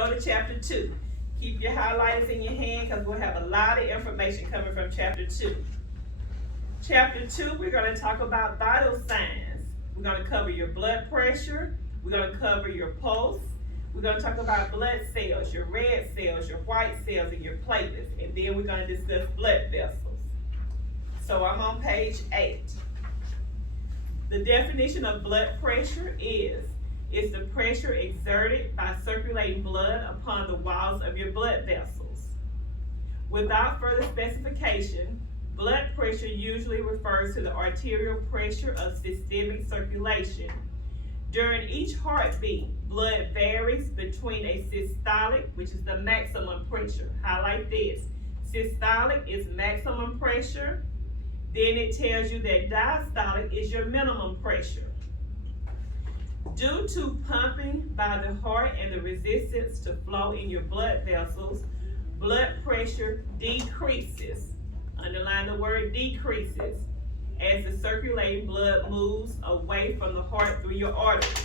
go to chapter 2. Keep your highlighters in your hand because we'll have a lot of information coming from chapter 2. Chapter 2, we're going to talk about vital signs. We're going to cover your blood pressure. We're going to cover your pulse. We're going to talk about blood cells, your red cells, your white cells, and your platelets. And then we're going to discuss blood vessels. So I'm on page 8. The definition of blood pressure is the pressure exerted by circulating blood upon the walls of your blood vessels. Without further specification, blood pressure usually refers to the arterial pressure of systemic circulation. During each heartbeat, blood varies between a systolic, which is the maximum pressure. Highlight this. Systolic is maximum pressure. Then it tells you that diastolic is your minimum pressure. Due to pumping by the heart and the resistance to flow in your blood vessels, blood pressure decreases. Underline the word decreases as the circulating blood moves away from the heart through your arteries.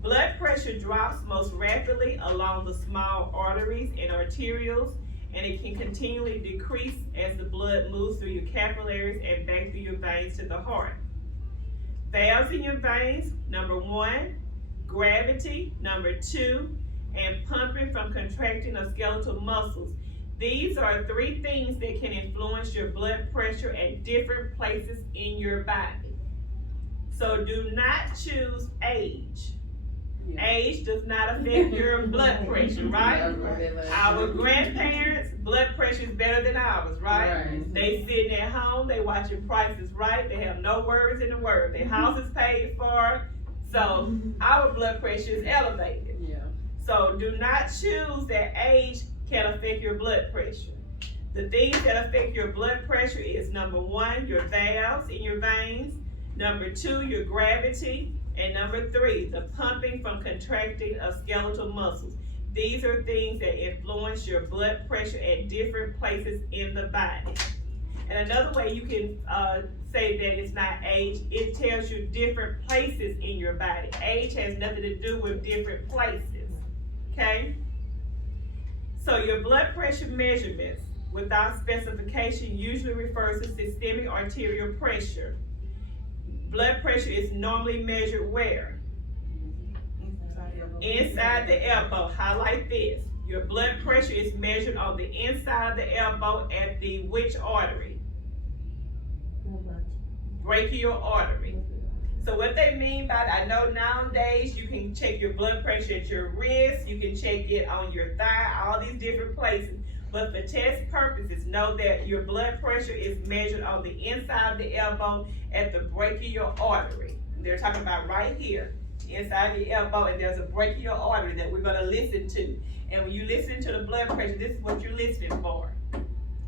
Blood pressure drops most rapidly along the small arteries and arterioles, and it can continually decrease as the blood moves through your capillaries and back through your veins to the heart. Valves in your veins, number 1, gravity, number 2, and pumping from contracting of skeletal muscles. These are 3 things that can influence your blood pressure at different places in your body. So do not choose age. Age does not affect your blood pressure, right? Our grandparents' blood pressure is better than ours, right? They sitting at home, they watching Price is Right, they have no worries in the world. Their house is paid for, so our blood pressure is elevated. So do not choose that age can affect your blood pressure. The things that affect your blood pressure is number 1, your valves in your veins, number 2, your gravity, and number 3, the pumping from contracting of skeletal muscles. These are things that influence your blood pressure at different places in the body. And another way you can say that it's not age, it tells you different places in your body. Age has nothing to do with different places, okay? So your blood pressure measurements without specification usually refers to systemic arterial pressure. Blood pressure is normally measured where? Inside the elbow. Highlight this. Your blood pressure is measured on the inside of the elbow at the which artery? Brachial artery. So what they mean by that, I know nowadays you can check your blood pressure at your wrist, you can check it on your thigh, all these different places. But for test purposes, know that your blood pressure is measured on the inside of the elbow at the brachial artery. They're talking about right here, inside the elbow, and there's a brachial artery that we're going to listen to. And when you listen to the blood pressure, this is what you're listening for.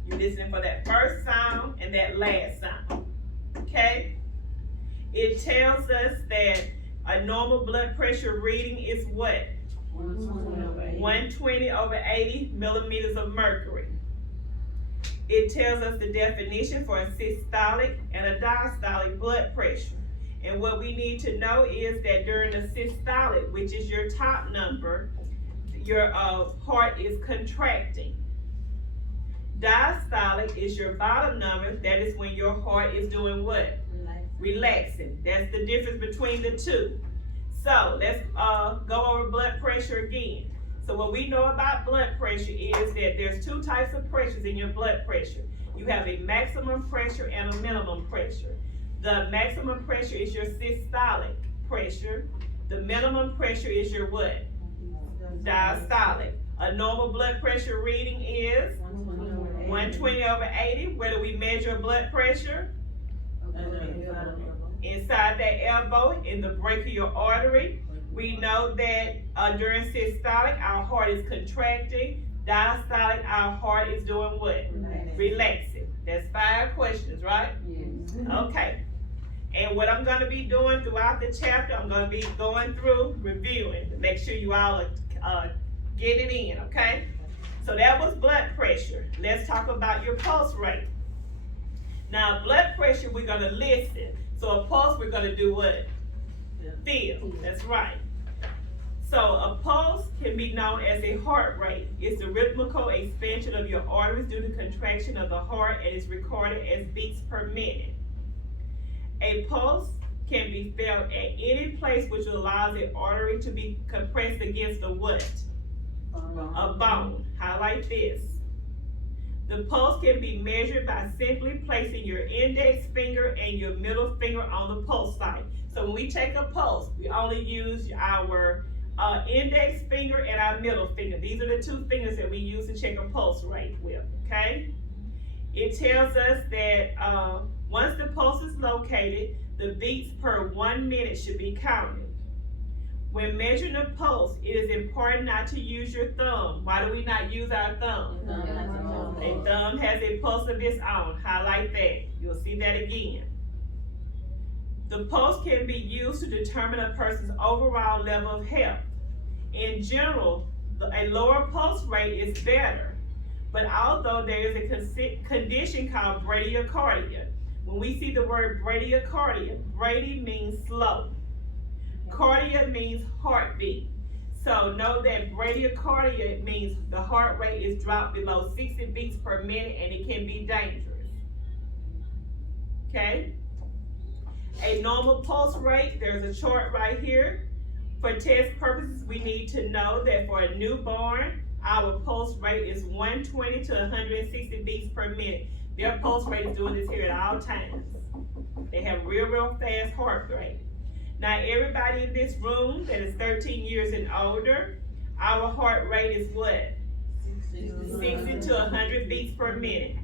You're listening for that first sound and that last sound. Okay? It tells us that a normal blood pressure reading is what? 120 over 80 millimeters of mercury. It tells us the definition for a systolic and a diastolic blood pressure. And what we need to know is that during the systolic, which is your top number, your heart is contracting. Diastolic is your bottom number. That is when your heart is doing what? Relaxing. That's the difference between the two. So let's go over blood pressure again. So what we know about blood pressure is that there's 2 types of pressures in your blood pressure. You have a maximum pressure and a minimum pressure. The maximum pressure is your systolic pressure. The minimum pressure is your what? Diastolic. A normal blood pressure reading is 120 over 80. Where do we measure blood pressure? Inside that elbow, in the brachial artery. We know that during systolic, our heart is contracting. Diastolic, our heart is doing what? Relaxing. That's 5 questions, right? Yes. Okay. And what I'm going to be doing throughout the chapter, I'm going to be going through, reviewing, to make sure you all are getting in, okay? So that was blood pressure. Let's talk about your pulse rate. Now, blood pressure, we're going to listen. So a pulse, we're going to do what? Feel. That's right. So a pulse be known as a heart rate. It's the rhythmical expansion of your arteries due to contraction of the heart and is recorded as beats per minute. A pulse can be felt at any place which allows the artery to be compressed against a what? A bone. Highlight this. The pulse can be measured by simply placing your index finger and your middle finger on the pulse site. So when we take a pulse, we only use our index finger and our middle finger. These are the two fingers that we use to check a pulse rate with, okay? It tells us that once the pulse is located, the beats per 1 minute should be counted. When measuring a pulse, it is important not to use your thumb. Why do we not use our thumb? A thumb has a pulse of its own. Highlight that. You'll see that again. The pulse can be used to determine a person's overall level of health. In general, a lower pulse rate is better, but although there is a condition called bradycardia, when we see the word bradycardia, brady means slow. Cardia means heartbeat. So know that bradycardia means the heart rate is dropped below 60 beats per minute and it can be dangerous. Okay? A normal pulse rate, there's a chart right here. For test purposes, we need to know that for a newborn, our pulse rate is 120 to 160 beats per minute. Their pulse rate is doing this here at all times. They have real fast heart rate. Now everybody in this room that is 13 years and older, our heart rate is what? 60 to 100 beats per minute.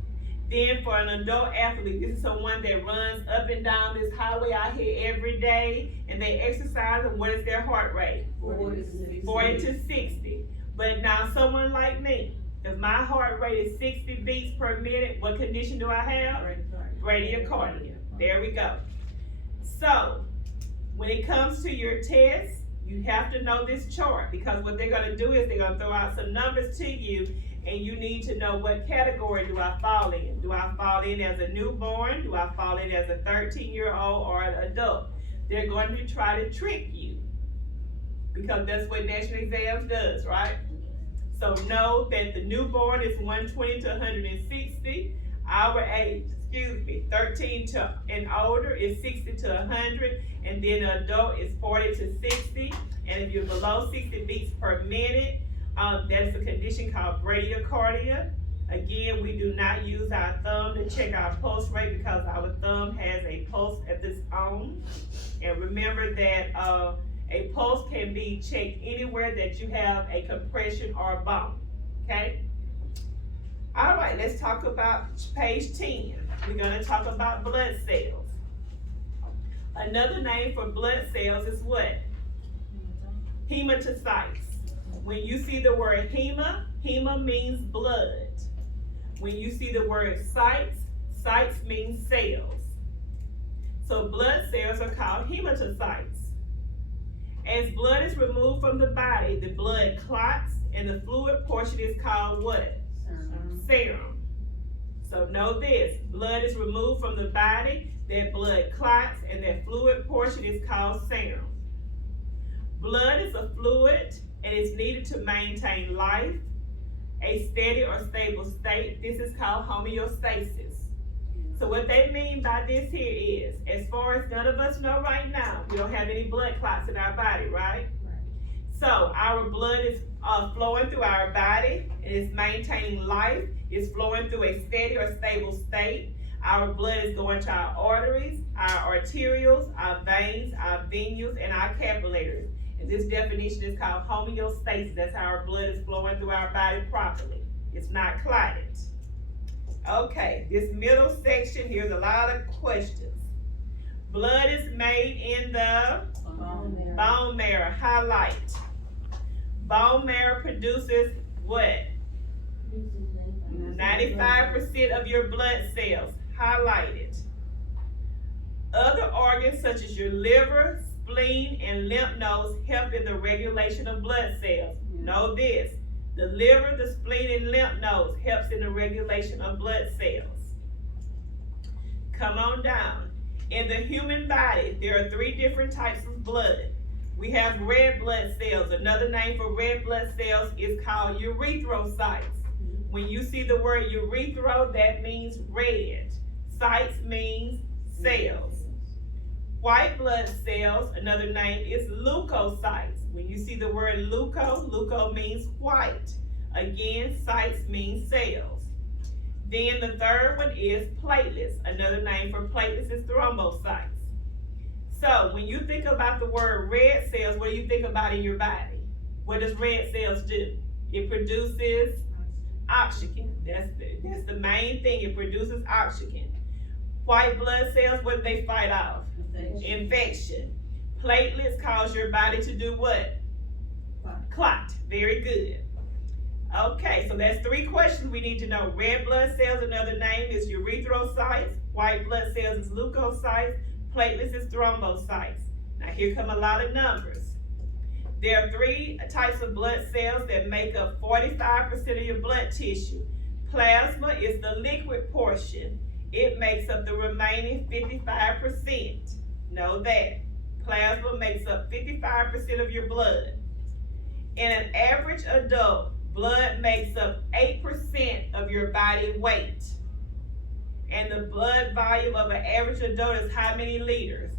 Then for an adult athlete, this is someone that runs up and down this highway out here every day and they exercise, and what is their heart rate? 40 to 60. But now someone like me, if my heart rate is 60 beats per minute, what condition do I have? Bradycardia. There we go. So, when it comes to your test, you have to know this chart, because what they're going to do is they're going to throw out some numbers to you, and you need to know what category do I fall in. Do I fall in as a newborn? Do I fall in as a 13-year-old or an adult? They're going to try to trick you, because that's what national exams does, right? So know that the newborn is 120 to 160. Our age, 13 to and older is 60 to 100, and then an adult is 40 to 60. And if you're below 60 beats per minute, that's a condition called bradycardia. Again, we do not use our thumb to check our pulse rate because our thumb has a pulse of its own. And remember that a pulse can be checked anywhere that you have a compression or a bone, okay? All right, let's talk about page 10. We're gonna talk about blood cells. Another name for blood cells is what? Hematocytes. When you see the word hema means blood. When you see the word cytes means cells. So blood cells are called hematocytes. As blood is removed from the body, the blood clots, and the fluid portion is called what? Serum. So know this, blood is removed from the body, that blood clots, and that fluid portion is called serum. Blood is a fluid and is needed to maintain life, a steady or stable state. This is called homeostasis. So what they mean by this here is, as far as none of us know right now, we don't have any blood clots in our body, right? So our blood is flowing through our body, and it's maintaining life. It's flowing through a steady or stable state. Our blood is going to our arteries, our arterioles, our veins, our venules, and our capillaries. And this definition is called homeostasis. That's how our blood is flowing through our body properly. It's not clotted. Okay, this middle section, here's a lot of questions. Blood is made in the bone marrow. Highlight. Bone marrow produces what? 95% of your blood cells. Highlight it. Other organs such as your liver, spleen, and lymph nodes help in the regulation of blood cells. Know this. The liver, the spleen, and lymph nodes helps in the regulation of blood cells. Come on down. In the human body, there are 3 different types of blood. We have red blood cells. Another name for red blood cells is called erythrocytes. When you see the word urethro, that means red. Cytes means cells. White blood cells, another name is leukocytes. When you see the word leuko means white. Again, cytes means cells. Then the third one is platelets. Another name for platelets is thrombocytes. So when you think about the word red cells, what do you think about in your body? What does red cells do? It produces oxygen. That's the main thing. It produces oxygen. White blood cells, what do they fight off? Infection. Platelets cause your body to do what? Clot. Very good. Okay, so that's 3 questions we need to know. Red blood cells, another name is erythrocytes. White blood cells is leukocytes. Platelets is thrombocytes. Now here come a lot of numbers. There are 3 types of blood cells that make up 45% of your blood tissue. Plasma is the liquid portion. It makes up the remaining 55%. Know that. Plasma makes up 55% of your blood. In an average adult, blood makes up 8% of your body weight. And the blood volume of an average adult is how many liters?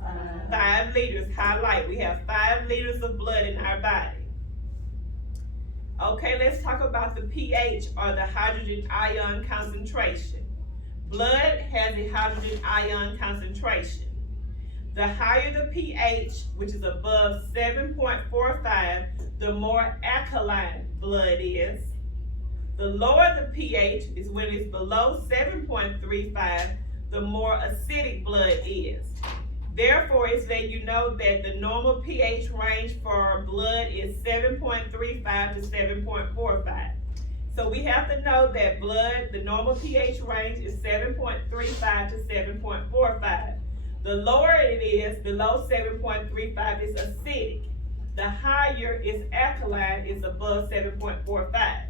5 liters. Highlight. We have 5 liters of blood in our body. Okay, let's talk about the pH, or the hydrogen ion concentration. Blood has a hydrogen ion concentration. The higher the pH, which is above 7.45, the more alkaline blood is. The lower the pH is when it's below 7.35, the more acidic blood is. Therefore, it's letting you know that the normal pH range for blood is 7.35 to 7.45. So we have to know that blood, the normal pH range is 7.35 to 7.45. The lower it is, below 7.35, is acidic. The higher is alkaline, is above 7.45.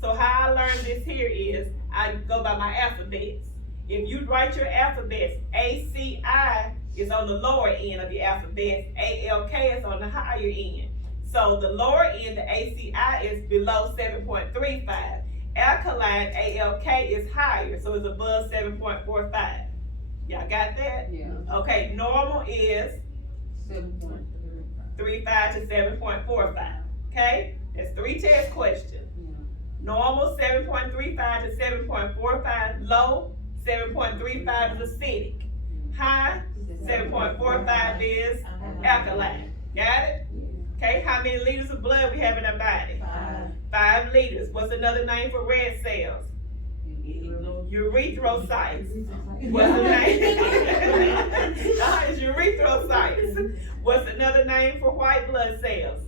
So how I learned this here is, I go by my alphabets. If you write your alphabets, ACI is on the lower end of your alphabets, ALK is on the higher end. So the lower end, the ACI, is below 7.35. Alkaline, ALK, is higher, so it's above 7.45. Y'all got that? Yeah. Okay, normal is 7.35 to 7.45. Okay? That's 3 test questions. Normal 7.35 to 7.45. Low 7.35 is acidic. High 7.45 is alkaline. Got it? Okay, how many liters of blood we have in our body? 5 liters. What's another name for red cells? Erythrocytes. What's the name? It's erythrocytes. What's another name for white blood cells?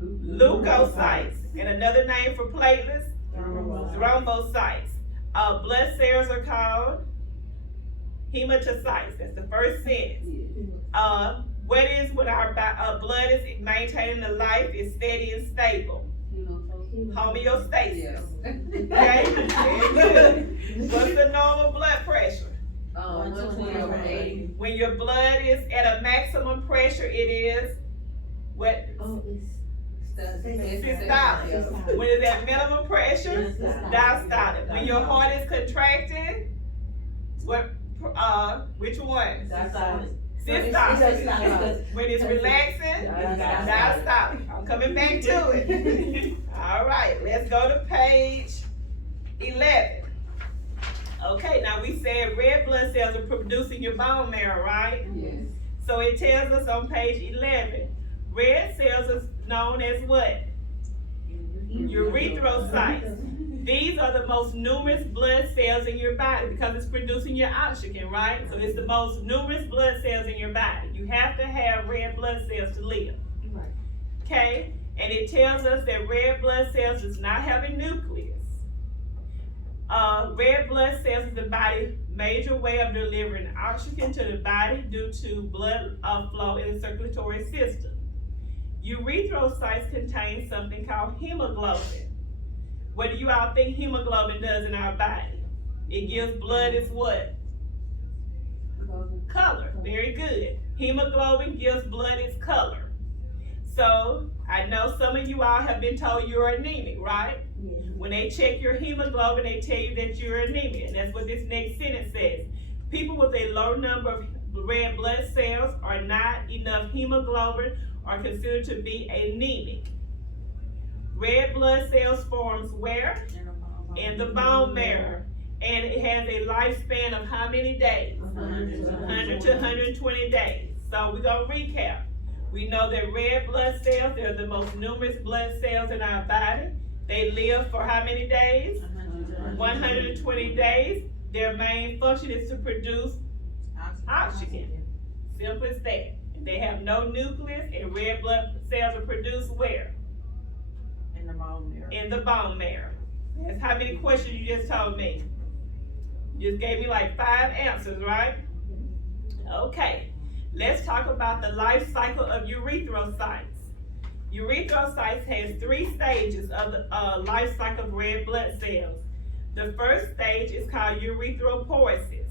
Leukocytes. And another name for platelets? Thrombocytes. Blood cells are called hematocytes. That's the first sentence. What is when our blood is maintaining the life is steady and stable? Homeostasis. Okay? Very good. What's the normal blood pressure? 120/80. When your blood is at a maximum pressure, it is what? Systolic. When it's at minimum pressure, diastolic. When your heart is contracting, what? Which one? Systolic. When it's relaxing, diastolic. I'm coming back to it. All right, let's go to page 11. Okay, now we said red blood cells are producing your bone marrow, right? Yes. So it tells us on page 11, red cells is known as what? Erythrocytes. These are the most numerous blood cells in your body because it's producing your oxygen, right? So it's the most numerous blood cells in your body. You have to have red blood cells to live. Okay? And it tells us that red blood cells does not have a nucleus. Red blood cells is the body's major way of delivering oxygen to the body due to blood flow in the circulatory system. Erythrocytes contain something called hemoglobin. What do you all think hemoglobin does in our body? It gives blood its what? Color. Very good. Hemoglobin gives blood its color. So I know some of you all have been told you're anemic, right? When they check your hemoglobin, they tell you that you're anemic, and that's what this next sentence says. People with a low number of red blood cells or not enough hemoglobin are considered to be anemic. Red blood cells forms where? In the bone marrow. And it has a lifespan of how many days? 100 to 120 days. So we're going to recap. We know that red blood cells, they're the most numerous blood cells in our body. They live for how many days? 120 days. Their main function is to produce oxygen. Simple as that. They have no nucleus, and red blood cells are produced where? In the bone marrow. In the bone marrow. That's how many questions you just told me. You just gave me like 5 answers, right? Okay. Let's talk about the life cycle of erythrocytes. Erythrocytes has 3 stages of the life cycle of red blood cells. The first stage is called erythropoiesis.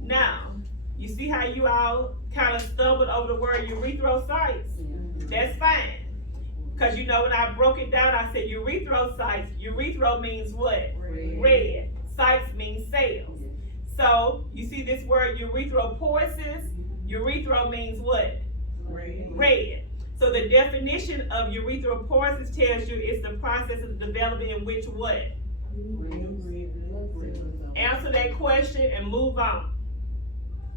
Now, you see how you all kind of stumbled over the word erythrocytes? That's fine. Because you know when I broke it down, I said erythrocytes. Erythro means what? Red. Cytes means cells. So, you see this word erythropoiesis? Erythro means what? Red. So the definition of erythropoiesis tells you it's the process of developing in which what? Answer that question and move on.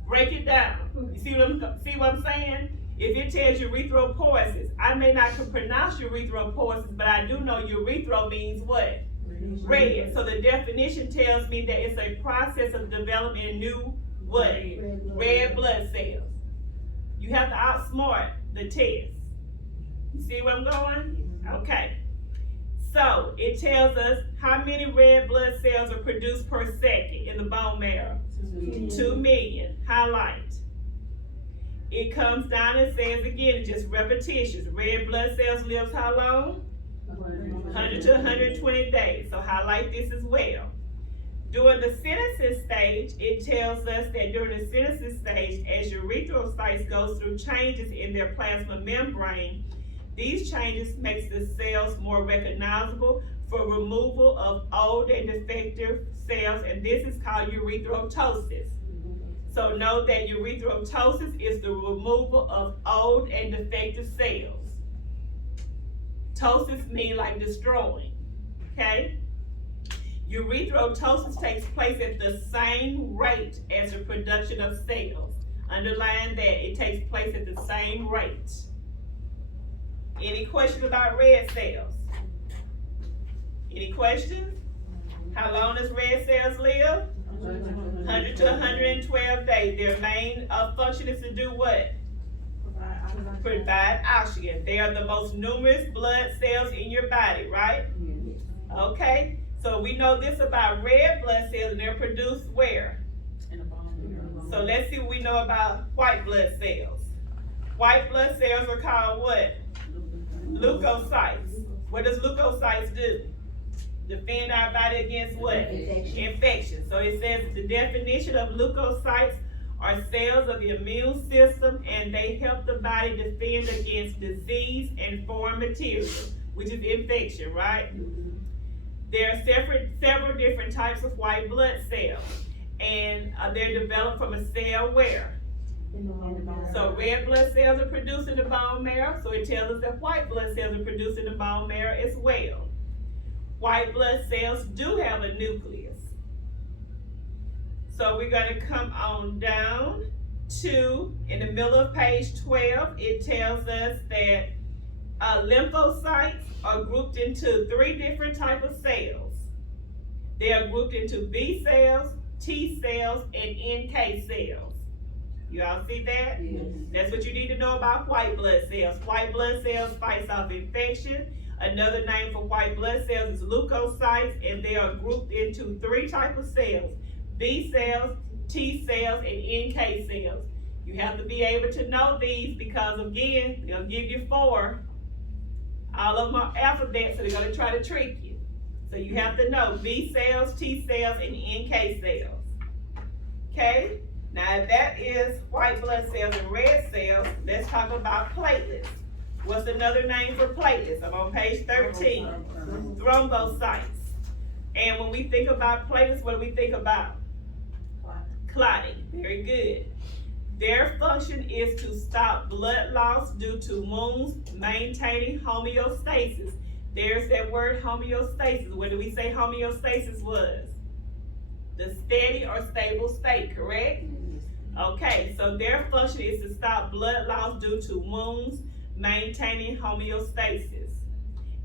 Break it down. You see what I'm saying? If it tells erythropoiesis, I may not can pronounce erythropoiesis, but I do know erythro means what? Red. So the definition tells me that it's a process of developing new what? Red blood cells. You have to outsmart the test. You see where I'm going? Okay. So it tells us how many red blood cells are produced per second in the bone marrow. 2 million. Highlight. It comes down and says again, just repetitions. Red blood cells lives how long? 100 to 120 days. So highlight this as well. During the senescence stage, it tells us that during the senescence stage, as erythrocytes go through changes in their plasma membrane, these changes makes the cells more recognizable for removal of old and defective cells, and this is called erythrotosis. So know that erythrotosis is the removal of old and defective cells. Tosis means like destroying, okay? Erythrotosis takes place at the same rate as the production of cells. Underline that, it takes place at the same rate. Any questions about red cells? Any questions? How long does red cells live? 100 to 112 days. Their main function is to do what? Provide oxygen. They are the most numerous blood cells in your body, right? Okay, so we know this about red blood cells, and they're produced where? In the bone marrow. So let's see what we know about white blood cells. White blood cells are called what? Leukocytes. What does leukocytes do? Defend our body against what? Infection. So it says the definition of leukocytes are cells of the immune system, and they help the body defend against disease and foreign materials, which is infection, right? There are several different types of white blood cells, and they're developed from a cell where? So red blood cells are produced in the bone marrow, so it tells us that white blood cells are produced in the bone marrow as well. White blood cells do have a nucleus. So we're going to come on down to, in the middle of page 12, it tells us that lymphocytes are grouped into 3 different types of cells. They are grouped into B cells, T cells, and NK cells. You all see that? Yes. That's what you need to know about white blood cells. White blood cells fights off infection. Another name for white blood cells is leukocytes, and they are grouped into 3 types of cells: B cells, T cells, and NK cells. You have to be able to know these because, again, they'll give you 4. All of them are alphabet, so they're going to try to trick you. So you have to know B cells, T cells, and NK cells. Okay? Now, if that is white blood cells and red cells, let's talk about platelets. What's another name for platelets? I'm on page 13. Thrombocytes. And when we think about platelets, what do we think about? Clotting. Very good. Their function is to stop blood loss due to wounds, maintaining homeostasis. There's that word homeostasis. What do we say homeostasis was? The steady or stable state, correct? Okay, so their function is to stop blood loss due to wounds, maintaining homeostasis.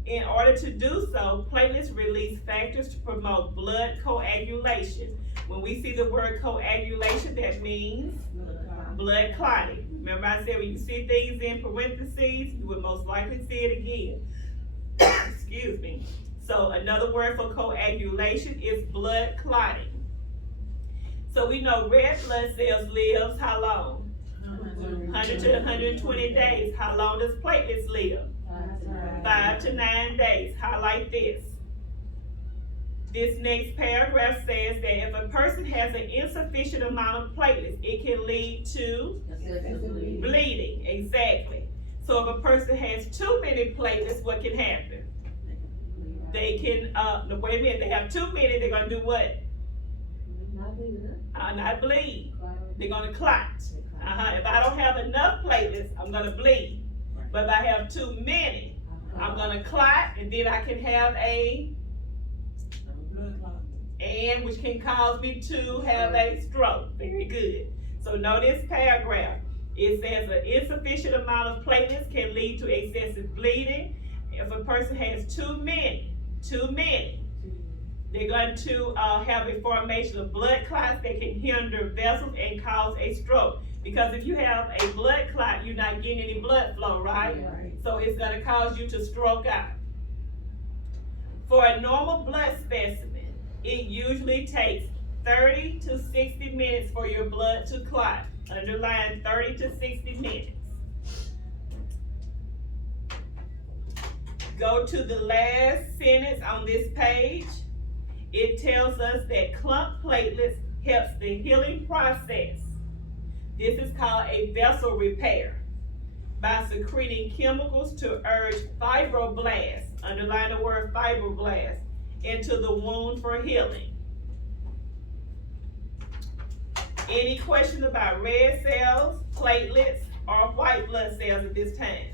In order to do so, platelets release factors to promote blood coagulation. When we see the word coagulation, that means blood clotting. Remember I said when you see things in parentheses, you would most likely see it again. Excuse me. So another word for coagulation is blood clotting. So we know red blood cells lives how long? 100 to 120 days. How long does platelets live? 5 to 9 days. Highlight this. This next paragraph says that if a person has an insufficient amount of platelets, it can lead to bleeding. Exactly. So if a person has too many platelets, what can happen? They can, wait a minute, they have too many, they're gonna do what? Not bleed. They're gonna clot. If I don't have enough platelets, I'm gonna bleed. But if I have too many, I'm gonna clot, and then I can have which can cause me to have a stroke. Very good. So notice paragraph. It says an insufficient amount of platelets can lead to excessive bleeding. If a person has too many, they're going to have a formation of blood clots that can hinder vessels and cause a stroke. Because if you have a blood clot, you're not getting any blood flow, right? So it's going to cause you to stroke out. For a normal blood specimen, it usually takes 30 to 60 minutes for your blood to clot. Underline 30 to 60 minutes. Go to the last sentence on this page. It tells us that clump platelets helps the healing process. This is called a vessel repair by secreting chemicals to urge fibroblasts, underline the word fibroblast, into the wound for healing. Any questions about red cells, platelets, or white blood cells at this time?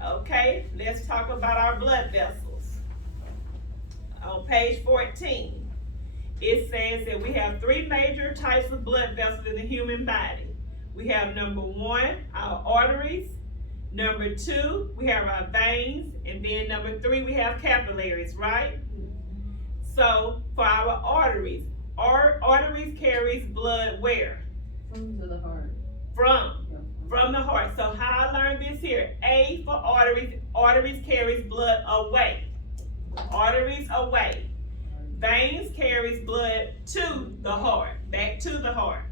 Okay, let's talk about our blood vessels. On page 14, it says that we have 3 major types of blood vessels in the human body. We have number 1, our arteries. Number 2, we have our veins. And then number 3, we have capillaries, right? So for our arteries, our arteries carries blood where? From the heart. From the heart. So how I learned this here, A for arteries, arteries carries blood away. Arteries away. Veins carries blood to the heart, back to the heart.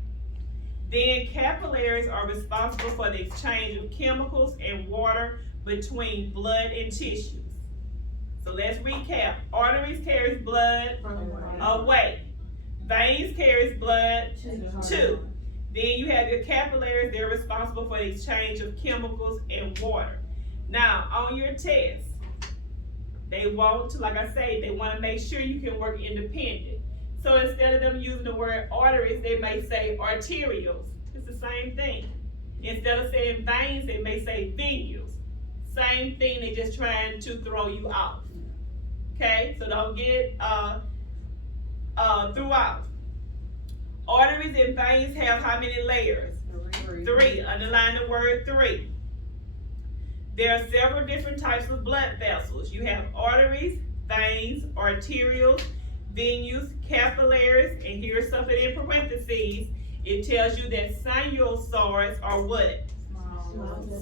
Then capillaries are responsible for the exchange of chemicals and water between blood and tissues. So let's recap. Arteries carries blood away. Veins carries blood to. Then you have your capillaries, they're responsible for the exchange of chemicals and water. Now, on your test, they want to, like I say, they want to make sure you can work independent. So instead of them using the word arteries, they may say arterioles. It's the same thing. Instead of saying veins, they may say venules. Same thing, they're just trying to throw you off. Okay, so don't get throughout. Arteries and veins have how many layers? 3. Underline the word 3. There are several different types of blood vessels. You have arteries, veins, arterioles, venules, capillaries, and here's something in parentheses. It tells you that sinusoids are what?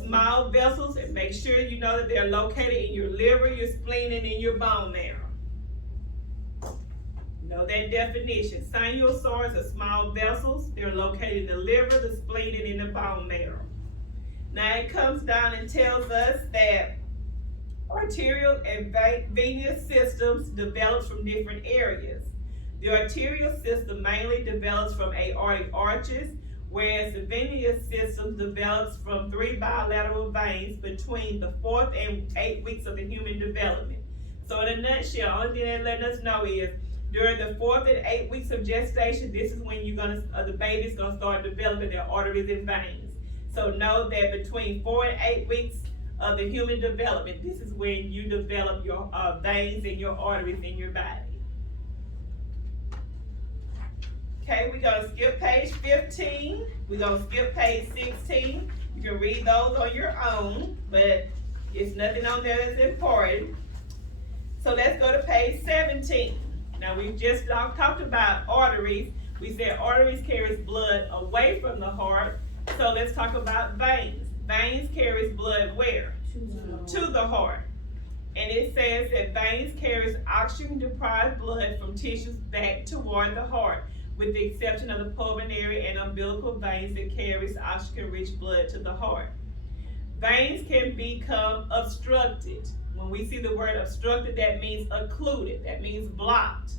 Small vessels, and make sure you know that they're located in your liver, your spleen, and in your bone marrow. Know that definition. Sinusoids are small vessels. They're located in the liver, the spleen, and in the bone marrow. Now it comes down and tells us that arterial and venous systems develop from different areas. The arterial system mainly develops from aortic arches, whereas the venous system develops from 3 bilateral veins between the 4th and 8th weeks of the human development. So in a nutshell, only thing they're letting us know is during the 4th and 8th weeks of gestation, this is when the baby's gonna start developing their arteries and veins. So know that between 4 and 8 weeks of the human development, this is when you develop your veins and your arteries in your body. Okay, we're gonna skip page 15. We're gonna skip page 16. You can read those on your own, but it's nothing on there that's important. So let's go to page 17. Now we've just talked about arteries. We said arteries carries blood away from the heart. So let's talk about veins. Veins carries blood where? To the heart. And it says that veins carries oxygen deprived blood from tissues back toward the heart, with the exception of the pulmonary and umbilical veins that carries oxygen rich blood to the heart. Veins can become obstructed. When we see the word obstructed, that means occluded, that means blocked,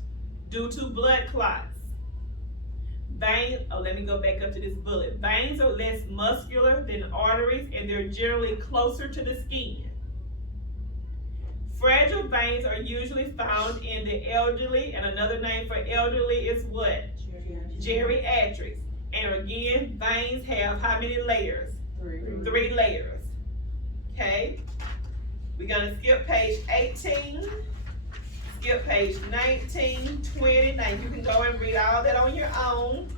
due to blood clots. Let me go back up to this bullet. Veins are less muscular than arteries, and they're generally closer to the skin. Fragile veins are usually found in the elderly, and another name for elderly is what? Geriatrics. And again, veins have how many layers? 3 layers. Okay? We're gonna skip page 18, skip page 19, 20. Now you can go and read all that on your own.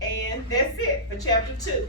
And that's it for chapter 2.